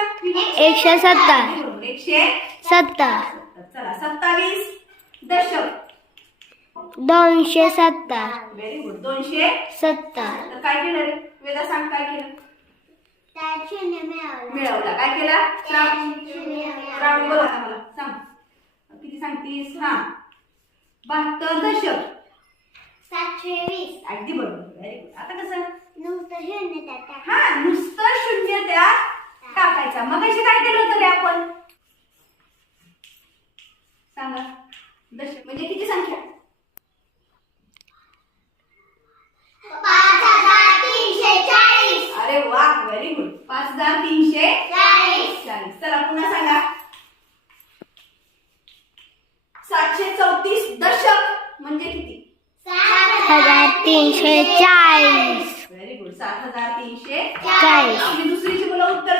सांग. 170. 170. चला 27 दशक. 270. Very good. 270. तर काय केलं रे वेदा सांग काय केलं. मिळवला. काय केला. राऊंड बोल आता मला सांग किती सांगतीस. हा 72 दशक. 720. अगदी बरोबर. Very good. आता कसं नुसतं शून्य त्यात हा नुसतं शून्य त्यात टाकायचा. मग अशी काय केलं होतं रे आपण. सांगा दशक म्हणजे किती संख्या. 5340. अरे वा व्हेरी गुड. 5340. चला पुन्हा सांगा. 734 दशक म्हणजे किती. 7340. Very good. 7340. चाळीस. दुसरीची मुलं उत्तर